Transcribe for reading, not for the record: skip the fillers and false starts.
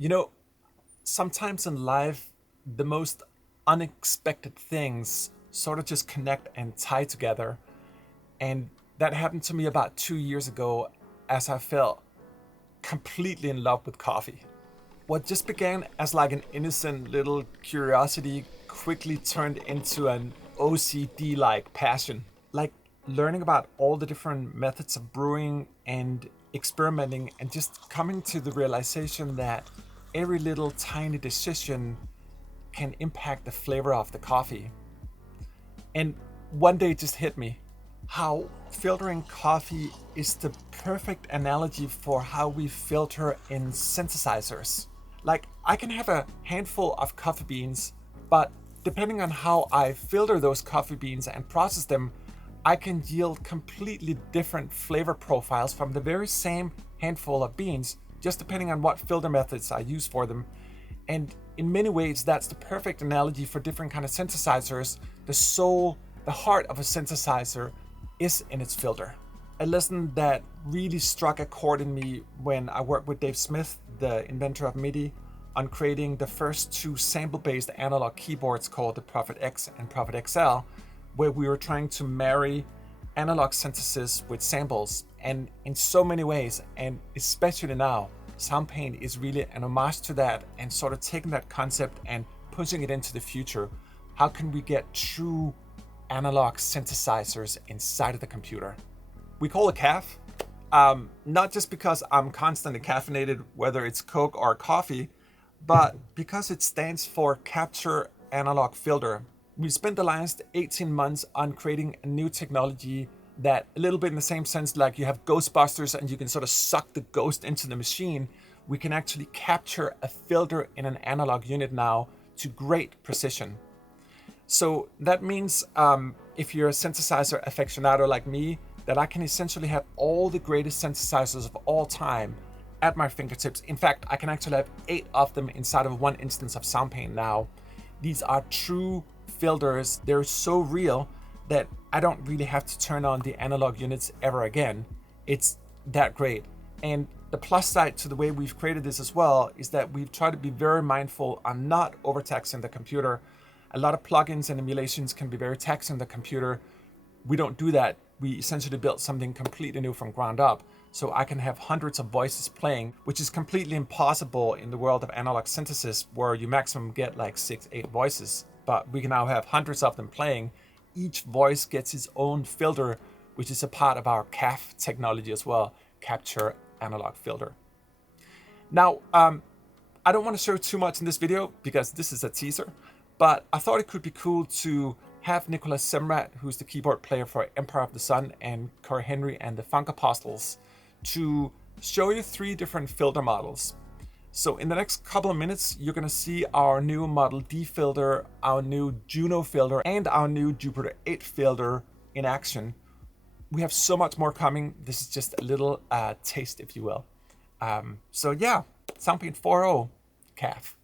You know, sometimes in life, the most unexpected things sort of just connect and tie together. And that happened to me about 2 years ago as I fell completely in love with coffee. What just began as like an innocent little curiosity quickly turned into an OCD like passion. Like learning about all the different methods of brewing and experimenting and just coming to the realization that every little tiny decision can impact the flavor of the coffee. And one day it just hit me how filtering coffee is the perfect analogy for how we filter in synthesizers. Like, I can have a handful of coffee beans, but depending on how I filter those coffee beans and process them, I can yield completely different flavor profiles from the very same handful of beans, just depending on what filter methods I use for them. And in many ways, that's the perfect analogy for different kind of synthesizers. The soul, the heart of a synthesizer is in its filter. A lesson that really struck a chord in me when I worked with Dave Smith, the inventor of MIDI, on creating the first two sample-based analog keyboards called the Prophet X and Prophet XL, where we were trying to marry analog synthesis with samples. And in so many ways, and especially now, Soundpaint is really an homage to that and sort of taking that concept and pushing it into the future. How can we get true analog synthesizers inside of the computer? We call it C.A.F, not just because I'm constantly caffeinated, whether it's Coke or coffee, but because it stands for Capture Analog Filter. We spent the last 18 months on creating a new technology that, a little bit in the same sense like you have Ghostbusters and you can sort of suck the ghost into the machine, we can actually capture a filter in an analog unit now to great precision. So that means if you're a synthesizer aficionado like me, that I can essentially have all the greatest synthesizers of all time at my fingertips. In fact, I can actually have 8 of them inside of one instance of Soundpaint now. These are true filters. They're so real that I don't really have to turn on the analog units ever again. It's that great. And the plus side to the way we've created this as well is that we've tried to be very mindful on not overtaxing the computer. A lot of plugins and emulations can be very taxing the computer. We don't do that. We essentially built something completely new from ground up. So I can have hundreds of voices playing, which is completely impossible in the world of analog synthesis, where you maximum get like 6-8 voices. But we can now have hundreds of them playing. Each voice gets its own filter, which is a part of our C.A.F technology as well, Capture Analog Filter. Now, I don't want to show too much in this video because this is a teaser, but I thought it could be cool to have Nicholas Semrad, who's the keyboard player for Empire of the Sun and Corey Henry and the Funk Apostles, to show you 3 different filter models. So in the next couple of minutes, you're going to see our new Model D filter, our new Juno filter, and our new Jupiter 8 filter in action. We have so much more coming. This is just a little taste, if you will. So yeah, Soundpaint 4.0, C.A.F.